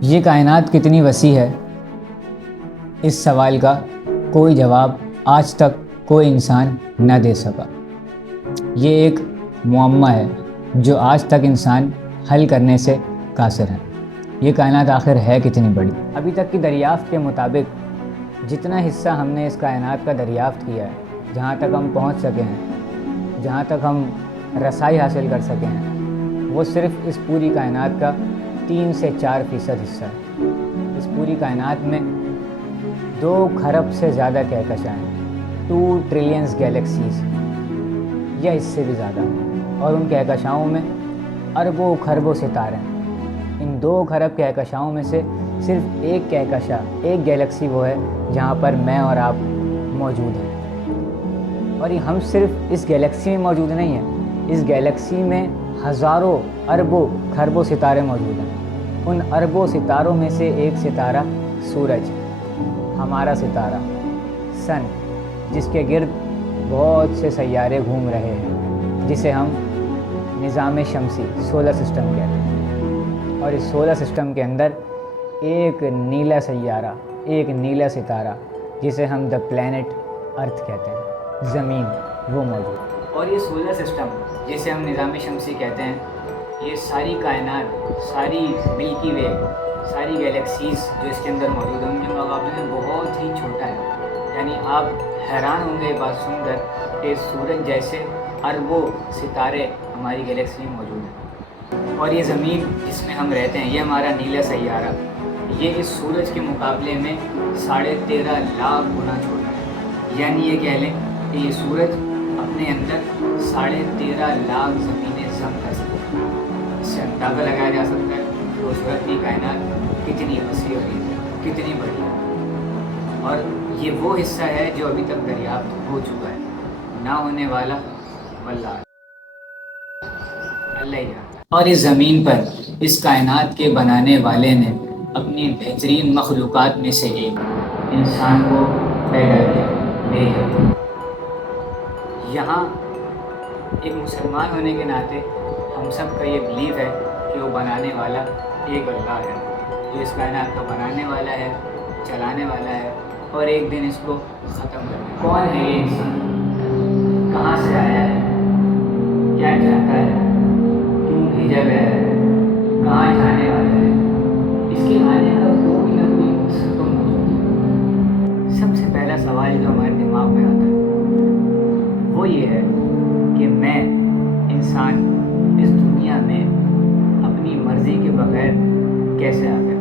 یہ کائنات کتنی وسیع ہے، اس سوال کا کوئی جواب آج تک کوئی انسان نہ دے سکا۔ یہ ایک معمہ ہے جو آج تک انسان حل کرنے سے قاصر ہے۔ یہ کائنات آخر ہے کتنی بڑی؟ ابھی تک کی دریافت کے مطابق جتنا حصہ ہم نے اس کائنات کا دریافت کیا ہے، جہاں تک ہم پہنچ سکے ہیں، جہاں تک ہم رسائی حاصل کر سکے ہیں، وہ صرف اس پوری کائنات کا 3 سے 4% حصہ ہے۔ اس پوری کائنات میں 2 کھرب سے زیادہ کہکشاں ہیں، 2 ٹریلینز گیلیکسیز یا اس سے بھی زیادہ، اور ان کہکشاؤں میں اربوں کھربوں ستارے ہیں۔ ان 2 کھرب کہکشاؤں میں سے صرف ایک کہکشاں، ایک گیلیکسی وہ ہے جہاں پر میں اور آپ موجود ہیں۔ اور یہ ہم صرف اس گیلیکسی میں موجود نہیں ہیں، اس گیلیکسی میں ہزاروں اربوں کھربوں ستارے موجود ہیں۔ ان اربوں ستاروں میں سے ایک ستارہ سورج، ہمارا ستارہ سن، جس کے گرد بہت سے سیارے گھوم رہے ہیں، جسے ہم نظام شمسی سولر سسٹم کہتے ہیں۔ اور اس سولر سسٹم کے اندر ایک نیلا سیارہ، ایک نیلا ستارہ، جسے ہم دا پلینٹ ارتھ کہتے ہیں، زمین، وہ موجود ہے۔ اور یہ سولر سسٹم جسے ہم نظام شمسی کہتے ہیں، یہ ساری کائنات، ساری ملکی وے، ساری گیلیکسیز جو اس کے اندر موجود ہیں، ان کے مقابلے میں بہت ہی چھوٹا ہے۔ یعنی آپ حیران ہوں گے یہ بات سن کر کہ سورج جیسے اربوں ستارے ہماری گیلیکسی میں موجود ہیں۔ اور یہ زمین جس میں ہم رہتے ہیں، یہ ہمارا نیلا سیارہ، یہ اس سورج کے مقابلے میں 13.5 لاکھ گنا چھوٹا ہے۔ یعنی یہ کہہ لیں کہ یہ سورج اپنے اندر 13.5 لاکھ زمینیں ضم کر سکتا ہے۔ اس سے اندازہ لگایا جا سکتا ہے کہ اس وقت کی کائنات کتنی وسیع اور کتنی بڑی ہے۔ اور یہ وہ حصہ ہے جو ابھی تک دریافت ہو چکا ہے، نہ ہونے والا واللہ اللہ ہی جانتا ہے۔ اور اس زمین پر اس کائنات کے بنانے والے نے اپنی بہترین مخلوقات میں سے ایک انسان کو پیدا کیا، بھیجا۔ یہاں ایک مسلمان ہونے کے ناطے ہم سب کا یہ بلیف ہے کہ وہ بنانے والا ایک اللہ ہے، جو اس کائنات کا بنانے والا ہے، چلانے والا ہے، اور ایک دن اس کو ختم کرنا ہے۔ کون ہے یہ انسان؟ کہاں سے آیا ہے؟ کیا چاہتا ہے؟ کیوں بھیجا گیا ہے؟ کہاں جانے والا ہے؟ اس کے آنے کا کوئی نہ کوئی مقصد تو موجود ہے۔ سب سے پہلا سوال جو ہمارے دماغ میں آتا ہے وہ یہ ہے کہ میں انسان اس دنیا میں اپنی مرضی کے بغیر کیسے آ گیا؟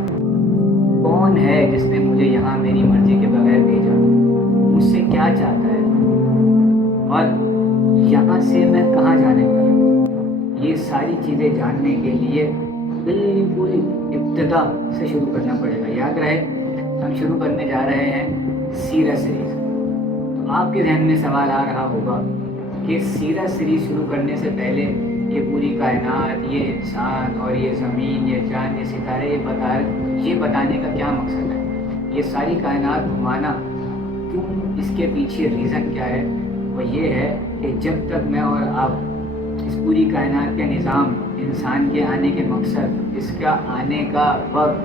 کون ہے جس نے مجھے یہاں میری مرضی کے بغیر بھیجا؟ مجھ سے کیا چاہتا ہے؟ اور یہاں سے میں کہاں جانے والا ہوں؟ یہ ساری چیزیں جاننے کے لیے بالکل ابتدا سے شروع کرنا پڑے گا۔ یاد رہے ہم شروع کرنے جا رہے ہیں سیرت سیریز۔ تو آپ کے ذہن میں سوال آ رہا ہوگا کہ سیرت سیریز شروع کرنے سے پہلے یہ پوری کائنات، یہ انسان اور یہ زمین، یہ چاند، یہ ستارے، یہ بتانے کا کیا مقصد ہے؟ یہ ساری کائنات گھمانا کیوں؟ اس کے پیچھے ریزن کیا ہے؟ وہ یہ ہے کہ جب تک میں اور آپ اس پوری کائنات کے نظام، انسان کے آنے کے مقصد، اس کا آنے کا وقت،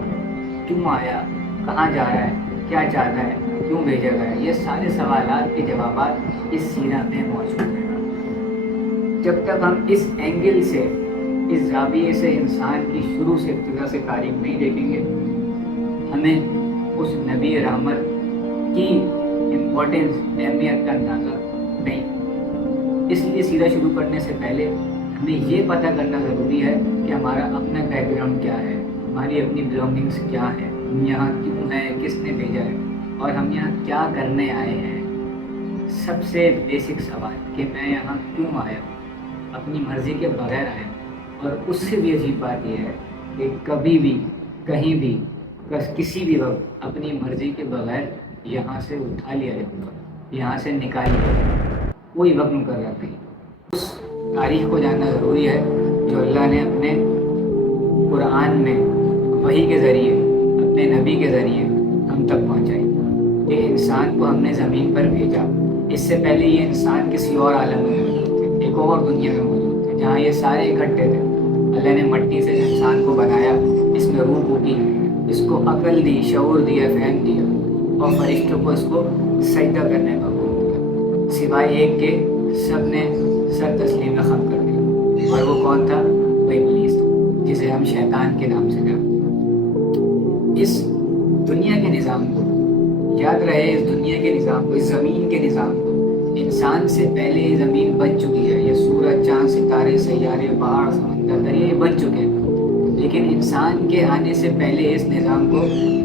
کیوں آیا، کہاں جا رہا ہے، کیا چاہتا ہے، کیوں بھیجا گیا ہے، یہ سارے سوالات کے جوابات اس سیرت میں موجود ہیں۔ جب تک ہم اس اینگل سے، اس زاویے سے انسان کی شروع سے ابتدا سے تاریخ نہیں دیکھیں گے، ہمیں اس نبی رحمت کی امپورٹنس، اہمیت کا اندازہ نہیں۔ اس لیے سیرت شروع کرنے سے پہلے ہمیں یہ پتہ کرنا ضروری ہے کہ ہمارا اپنا بیک گراؤنڈ کیا ہے، ہماری اپنی بلانگنگس کیا ہے، ہم یہاں کیوں ہیں، کس نے بھیجا ہے، اور ہم یہاں کیا کرنے آئے ہیں۔ سب سے بیسک سوال کہ میں یہاں کیوں آیا ہوں؟ اپنی مرضی کے بغیر آیا ہوں۔ اور اس سے بھی عجیب بات یہ ہے کہ کبھی بھی، کہیں بھی، کسی بھی وقت اپنی مرضی کے بغیر یہاں سے اٹھا لیا جائے گا، یہااں سے نکال لیا جائے گا، کوئی وقت مقرر نہیں۔ اس تاریخ کو جاننا ضروری ہے جو اللہ نے اپنے قرآن میں وحی کے ذریعے، اپنے نبی کے ذریعے ہم تک پہنچائی۔ کہ انسان کو ہم نے زمین پر بھیجا، اس سے پہلے یہ انسان کسی اور عالم میں موجود تھے، ایک اور دنیا میں موجود تھے، جہاں یہ سارے اکٹھے تھے۔ اللہ نے مٹی سے انسان کو بنایا، اس میں روح پھونکی، اس کو عقل دی، شعور دیا، فہم دیا، اور فرشتوں کو اس کو سجدہ کرنے کا حکم دیا، سوائے ایک کے سب نے سر تسلیم خم کر دیا، اور وہ کون تھا؟ وہ ابلیس تھا، جسے ہم شیطان کے نام سے جانتے۔ اس دنیا کے نظام کو یاد رہے، اس دنیا کے نظام کو، اس زمین کے نظام کو انسان سے پہلے یہ زمین بن چکی ہے، یہ سورج، چاند، ستارے، سیارے، پہاڑ، سمندر، دریا بن چکے ہیں، لیکن انسان کے آنے سے پہلے اس نظام کو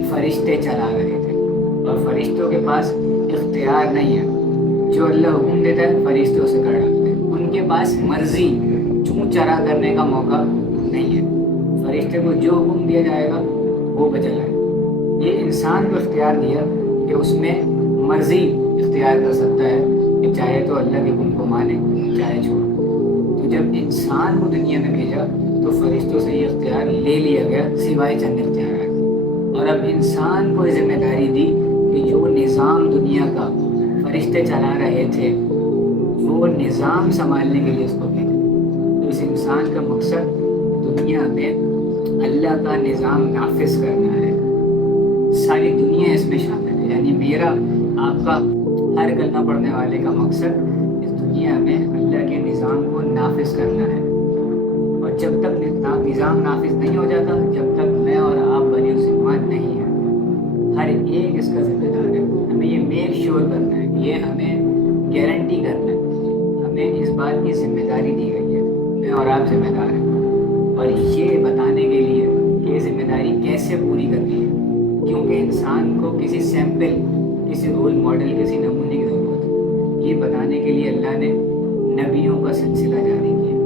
فرشتے چلا رہے تھے، اور فرشتوں کے پاس اختیار نہیں ہے، جو اللہ حکم دیتا ہے فرشتوں سے کر ڈالتے ہیں، ان کے پاس مرضی چوں چرا کرنے کا موقع نہیں ہے، فرشتے کو جو حکم دیا جائے گا وہ بچلا ہے۔ یہ انسان کو اختیار دیا کہ اس میں مرضی اختیار کر سکتا ہے کہ چاہے تو اللہ کے حکم کو مانے، چاہے چھوڑے۔ تو جب انسان کو دنیا میں بھیجا تو فرشتوں سے یہ اختیار لے لیا گیا، سوائے چند اختیارات، اور اب انسان کو یہ ذمہ داری دی کہ جو نظام دنیا کا فرشتے چلا رہے تھے وہ نظام سنبھالنے کے لیے اس کو بھیجا۔ تو اس انسان کا مقصد دنیا میں اللہ کا نظام نافذ کرنا ہے، ساری دنیا اس میں شامل ہے، یعنی میرا آپ کا ہر کلمہ پڑھنے والے کا مقصد اس دنیا میں اللہ کے نظام کو نافذ کرنا ہے، اور جب تک نظام نافذ نہیں ہو جاتا، جب تک میں اور آپ بنی مسلمان نہیں ہیں، ہر ایک اس کا ذمہ دار ہے۔ ہمیں یہ میک شور کرنا ہے، یہ ہمیں گارنٹی کرنا ہے، ہمیں اس بات کی ذمہ داری دی گئی ہے، میں اور آپ ذمہ دار ہیں، اور یہ بتانے کے لیے کہ یہ ذمہ داری کیسے پوری کرنی ہے، کیونکہ انسان کو کسی سیمپل، کسی رول ماڈل، کسی نمونے کی ضرورت ہے۔ یہ بتانے کے لیے اللہ نے نبیوں کا سلسلہ جاری کیا،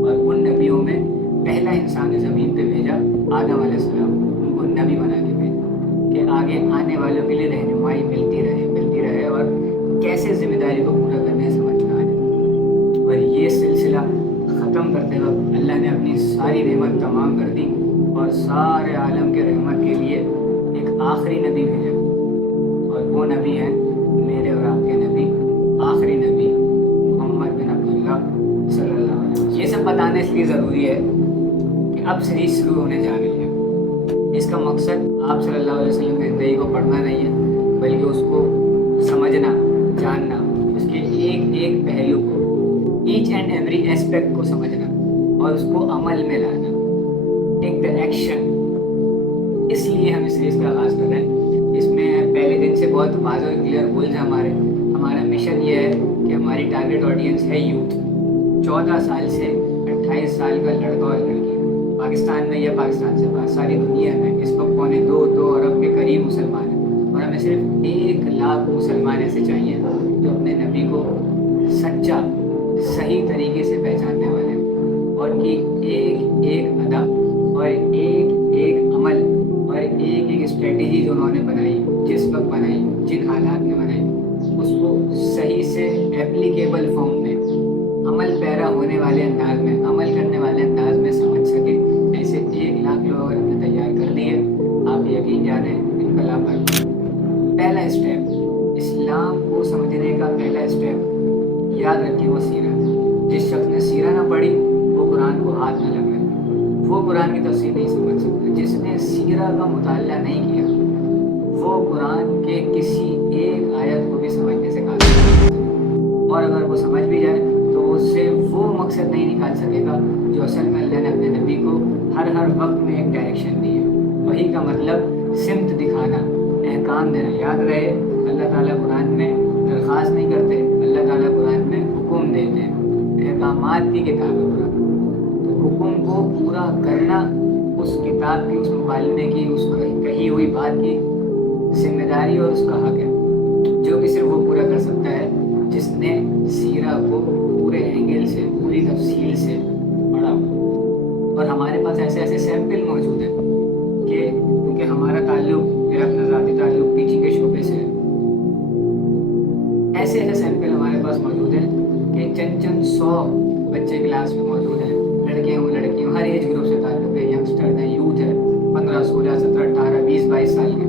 اور ان نبیوں میں پہلا انسان زمین پہ بھیجا آدم علیہ السلام، ان کو نبی بنا کے بھیجا کہ آگے آنے والوں کے لیے رہنمائی ملتی رہے اور کیسے ذمہ داری کو پورا کرنے سمجھنا ہے۔ اور یہ سلسلہ ختم کرتے وقت اللہ نے اپنی ساری نعمت تمام کر دی اور سارے عالم کے رحمت کے لیے ایک آخری نبی بھیجا، اور وہ نبی ہیں میرے اور آپ کے نبی، آخری نبی محمد بن عبداللہ صلی اللہ علیہ وسلم۔ یہ سب بتانا اس لیے ضروری ہے کہ اب سیریز شروع ہونے جا رہی ہے۔ اس کا مقصد آپ صلی اللہ علیہ وسلم کی زندگی کو پڑھنا نہیں ہے، بلکہ اس کو سمجھنا، جاننا، اس کے ایک ایک پہلو کو، ایچ اینڈ ایوری ایسپیکٹ کو سمجھنا اور اس کو عمل میں لانا، ٹیک دا ایکشن۔ اس لیے ہم اس سیریز کا آغاز کر رہے ہیں۔ اس میں پہلے دن سے بہت واضح اور کلیئر گولز ہیں ہمارا مشن یہ ہے کہ ہماری ٹارگیٹ آڈینس ہے یوتھ، 14 سال سے 28 سال کا لڑکا اور لڑکی، پاکستان میں یا پاکستان سے باہر ساری دنیا میں اس وقت 2.25 ارب کے قریب مسلمان ہیں، اور ہمیں صرف 1 لاکھ مسلمان ایسے چاہیے جو اپنے نبی کو سچا، صحیح طریقے سے پہچاننے والے ہیں، اور ان کی ایک ایک ادا اور ایک ایک عمل اور ایک ایک اسٹریٹجی جو انہوں نے بنائی، جس وقت بنائی، جن حالات میں بنائی، اس کو صحیح سے ایپلیکیبل فارم میں، عمل پیرا ہونے والے انداز میں، عمل کرنے والے انداز میں سمجھ سکے، ایسے 1 لاکھ لوگ اگر ہم نے تیار کر دیے، آپ یقین جانیں انقلاب پر۔ پہلا اسٹیپ، اسلام کو سمجھنے کا پہلا اسٹیپ، یاد رکھیں وہ سیرہ۔ جس شخص نے سیرہ نہ پڑھی وہ قرآن کو ہاتھ نہ لگائے، وہ قرآن کی تفسیر نہیں سمجھ سکتا۔ جس نے سیرہ کا مطالعہ نہیں کیا وہ قرآن کے کسی ایک آیت کو بھی سمجھنے سے قاصر نہیں ہے، اور اگر وہ سمجھ بھی جائے تو اس سے وہ مقصد نہیں نکال سکے گا جو اصل میں اللہ نے اپنے نبی کو ہر وقت میں ایک ڈائریکشن دی ہے۔ وہی کا مطلب سمت دکھانا، احکام دینا۔ یاد رہے اللہ تعالیٰ قرآن میں درخواست نہیں کرتے، اللہ تعالیٰ قرآن میں حکم دیتے ہیں، احکامات کی کتاب ہے قرآن۔ تو حکم کو پورا کرنا اس کتاب کی، اس مکالمے کی، اس کہی ہوئی بات کی ذمہ داری اور اس کا حق ہے، جو کہ صرف وہ پورا کر سکتا ہے جس نے سیرہ کو پورے اینگل سے، پوری تفصیل سے پڑھا۔ اور ہمارے پاس ایسے سیمپل موجود ہیں کہ کیونکہ ہمارا تعلق، میرا اپنا ذاتی تعلق ٹیچنگ کے شعبے سے ہے، ایسے سیمپل ہمارے پاس موجود ہیں کہ چند 100 بچے کلاس میں موجود ہیں، لڑکے ہوں لڑکی ہوں، ہر ایج گروپ سے تعلق ہے، ینگسٹر ہیں، یوتھ ہے، 15 16 17 18 20 22 سال کے،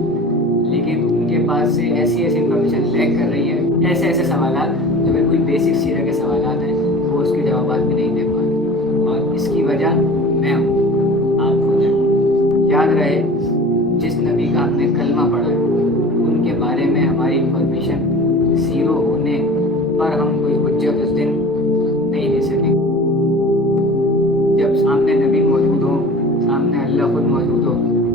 لیکن ان کے پاس سے ایسی انفارمیشن لیک کر رہی ہے، ایسے سوالات جو بالکل بیسک سیرہ کے سوالات ہیں، وہ اس کے جوابات بھی نہیں دے پا رہے، اور اس کی وجہ میں ہوں، آپ خود ہیں۔ یاد رہے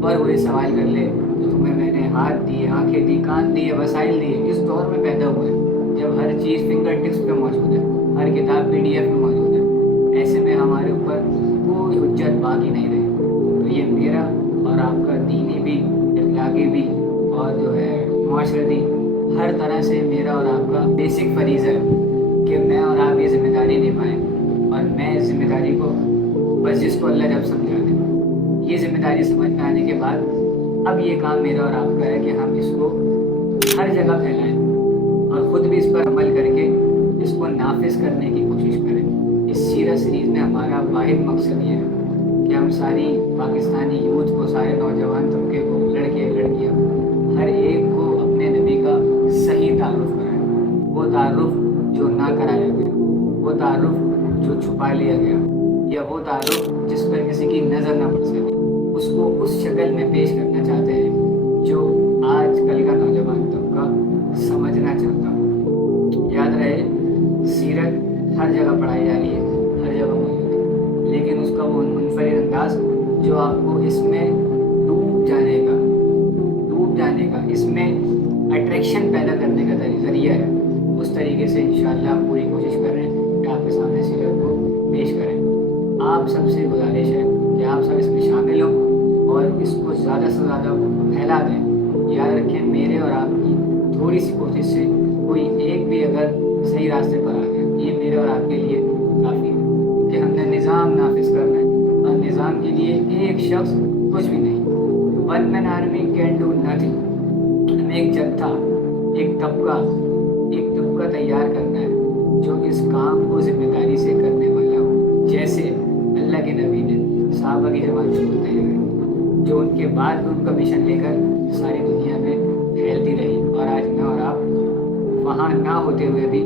اور وہ یہ سوال کر لے کہ تمہیں میں نے ہاتھ دیے، آنکھیں دی، کان دیے، وسائل دیے، اس دور میں پیدا ہوئے جب ہر چیز فنگر ٹپس پہ موجود ہے، ہر کتاب PDF میں موجود ہے، ایسے میں ہمارے اوپر کوئی حجت باقی نہیں رہی۔ تو یہ میرا اور آپ کا دینی بھی، اخلاقی بھی، اور جو ہے معاشرتی، ہر طرح سے میرا اور آپ کا بیسک فریضہ ہے کہ میں اور آپ یہ ذمہ داری نبھائیں، اور میں اس ذمہ داری کو بس جس کو اللہ جب سمجھا دے، یہ ذمہ داری سمجھ میں آنے کے بعد اب یہ کام میرا اور آپ کا ہے کہ ہم اس کو ہر جگہ پھیلائیں اور خود بھی اس پر عمل کر کے اس کو نافذ کرنے کی کوشش کریں۔ اس سیرت سیریز میں ہمارا واحد مقصد یہ ہے کہ ہم ساری پاکستانی یوتھ کو، سارے نوجوان طبقے کو، لڑکے لڑکیاں، ہر ایک کو اپنے نبی کا صحیح تعارف کرائیں، وہ تعارف جو نہ کرایا گیا، وہ تعارف جو چھپا لیا گیا، یا وہ تعارف جس پر کسی کی نظر نہ پڑ سکے، اس کو اس شکل میں پیش کرنا چاہتے ہیں جو آج کل کا نوجوان طبقہ سمجھنا چاہتا ہوں۔ یاد رہے، سیرت ہر جگہ پڑھائی جا رہی ہے، ہر جگہ موجود ہے، لیکن اس کا وہ منفرد انداز جو آپ کو اس میں ڈوب جانے کا، اس میں اٹریکشن پیدا کرنے کا ذریعہ ہے، اس طریقے سے انشاءاللہ ہم پوری کوشش کر رہے ہیں کہ آپ کے سامنے سیرت کو پیش کریں۔ آپ سب سے گزارش ہے کہ آپ سب اس میں شامل ہوں اور اس کو زیادہ سے زیادہ پھیلا دیں۔ یاد رکھیں، میرے اور آپ کی تھوڑی سی کوشش سے کوئی ایک بھی اگر صحیح راستے پر آ گیا، یہ میرے اور آپ کے لیے کافی ہے کہ ہم نے نظام نافذ کرنا ہے، اور نظام کے لیے ایک شخص کچھ بھی نہیں۔ One man army can do nothing. ہمیں ایک جتھا، ایک طبقہ تیار کرنا ہے جو اس کام کو ذمہ داری سے کرنے والا ہو، جیسے اللہ کے نبی نے صحابہ کی جماعت کو تیار ہے، جو ان کے بعد ان کا مشن لے کر ساری دنیا میں پھیلتی رہی، اور آج میں اور آپ وہاں نہ ہوتے ہوئے بھی